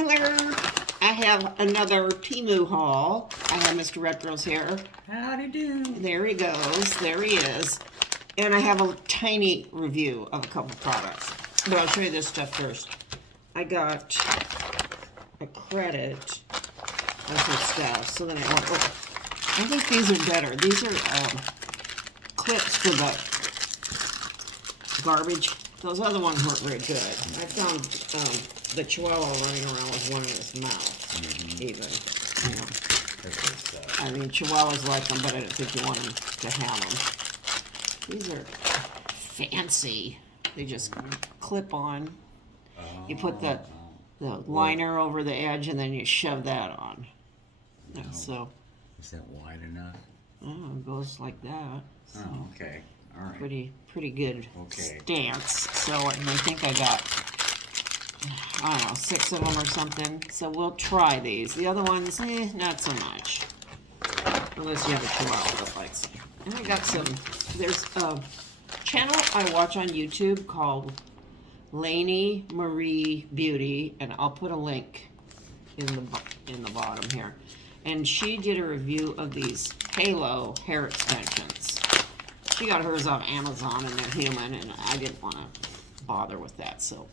Hello, I have another Temu haul. I have Mr. RETROS here. Howdy do. There he goes, there he is. And I have a tiny review of a couple products. But I'll show you this stuff first. I got a credit of some stuff. So then I went, oh, I think these are better. These are clips for the garbage. Those other ones weren't very good. I found the Chihuahua running around with one in his mouth, even. You know. I mean, Chihuahuas like them, but I don't think you want them to have them. These are fancy. They just clip on. You put the liner over the edge, and then you shove that on. No. So. Is that wide enough? Oh, it goes like that. So. Oh, okay. All right. Pretty good stance. So I think I got, I don't know, 6 of them or something. So we'll try these. The other ones, not so much. Unless you have a Chihuahua that likes them. And I got some, there's a channel I watch on YouTube called laniemariebeauty, and I'll put a link in the bottom here. And she did a review of these Halo hair extensions. She got hers off Amazon, and they're human, and I didn't want to bother with that. So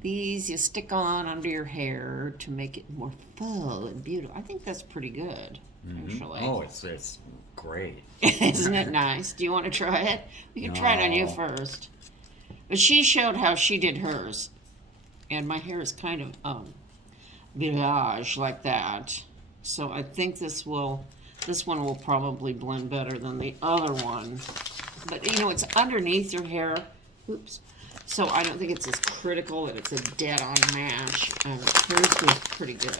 these you stick on under your hair to make it more full and beautiful. I think that's pretty good, actually. Oh, it's great. Isn't it nice? Do you want to try it? We can try it on you first. But she showed how she did hers, and my hair is kind of village like that. So I think this one will probably blend better than the other one. But, you know, it's underneath your hair. Oops. So I don't think it's as critical that it's a dead-on match. Hers was pretty good.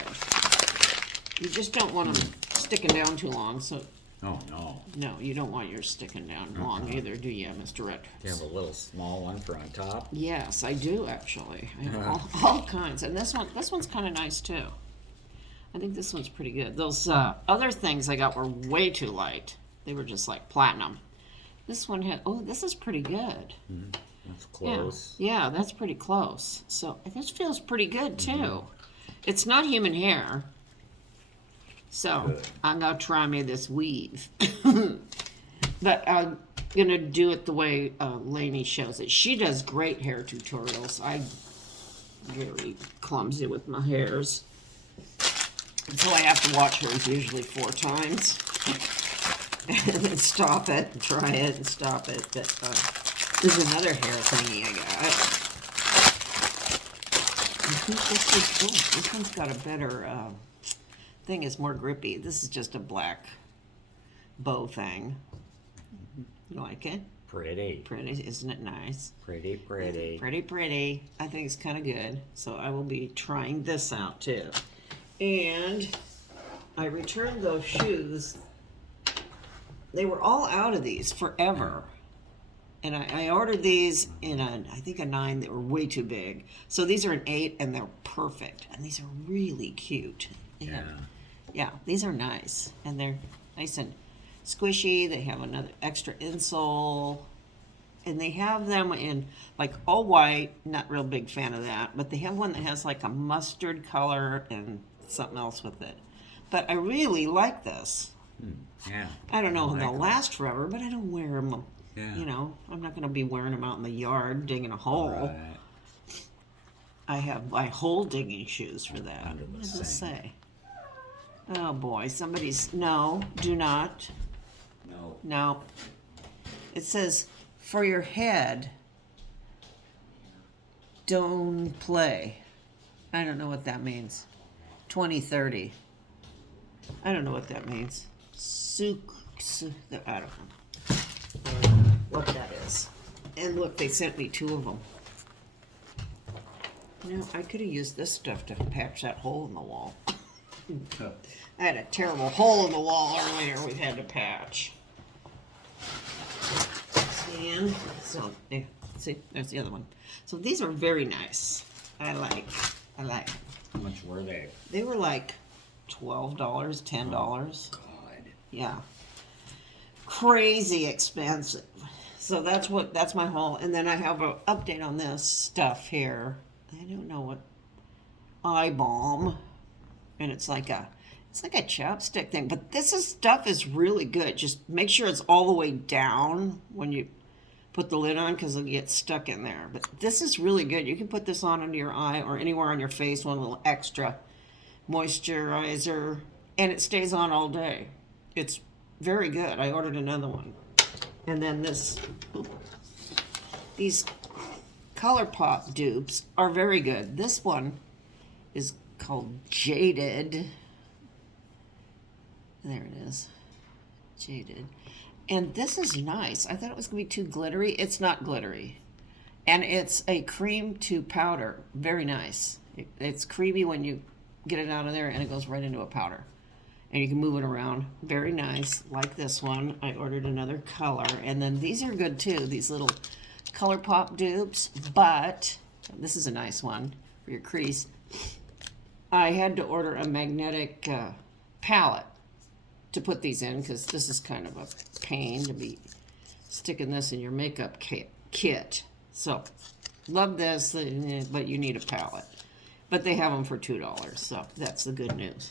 You just don't want them sticking down too long. So. Oh, no. No, you don't want yours sticking down long either, do you, Mr. RETROS? Do you have a little small one for on top? Yes, I do, actually. I have all kinds. And this one's kind of nice, too. I think this one's pretty good. Those other things I got were way too light. They were just like platinum. This one had, oh, this is pretty good. That's close. Yeah, that's pretty close. So this feels pretty good, too. It's not human hair. So Good. I'm going to try me this weave. But I'm going to do it the way Lainey shows it. She does great hair tutorials. I'm very clumsy with my hairs. So I have to watch hers usually 4 times. And then stop it, and try it, and stop it. But there's another hair thingy I got. I think this one's got a better thing. It's more grippy. This is just a black bow thing. You like it? Pretty. Pretty, isn't it nice? Pretty. Pretty. I think it's kind of good. So I will be trying this out too. And I returned those shoes. They were all out of these forever. And I ordered these in I think a 9 that were way too big. So these are an 8 and they're perfect. And these are really cute. Yeah, these are nice. And they're nice and squishy. They have another extra insole. And they have them in like all white. Not real big fan of that. But they have one that has like a mustard color and something else with it. But I really like this. Yeah. I don't know if they'll last forever, but I don't wear them. Yeah. You know, I'm not going to be wearing them out in the yard digging a hole. Right. I have my hole digging shoes for that. Under the What does it sink. say? Oh boy, somebody's, no, do not. No. It says, for your head, don't play. I don't know what that means. 2030. I don't know what that means. I don't know what that is. And look, they sent me 2 of them. You know, I could have used this stuff to patch that hole in the wall. I had a terrible hole in the wall earlier we've had to patch. And so, yeah, see, there's the other one. So these are very nice. I like them. How much were they? They were like $12, $10. God. Yeah. Crazy expensive. So that's my haul. And then I have an update on this stuff here. I don't know what eye balm, and it's like a chapstick thing. But stuff is really good. Just make sure it's all the way down when you put the lid on, because it'll get stuck in there. But this is really good. You can put this on under your eye or anywhere on your face, one little extra moisturizer, and it stays on all day. It's very good. I ordered another one. And then these ColourPop dupes are very good. This one is called Jaded. There it is. Jaded. And this is nice. I thought it was going to be too glittery. It's not glittery. And it's a cream to powder. Very nice. It's creamy when you get it out of there, and it goes right into a powder. And you can move it around. Very nice. Like this one. I ordered another color. And then these are good too. These little ColourPop dupes. But this is a nice one for your crease. I had to order a magnetic palette to put these in, because this is kind of a pain to be sticking this in your makeup kit. So, love this, but you need a palette. But they have them for $2, so that's the good news.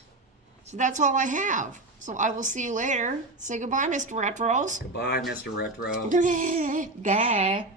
So that's all I have. So I will see you later. Say goodbye, Mr. Retros. Goodbye, Mr. Retro. Bye.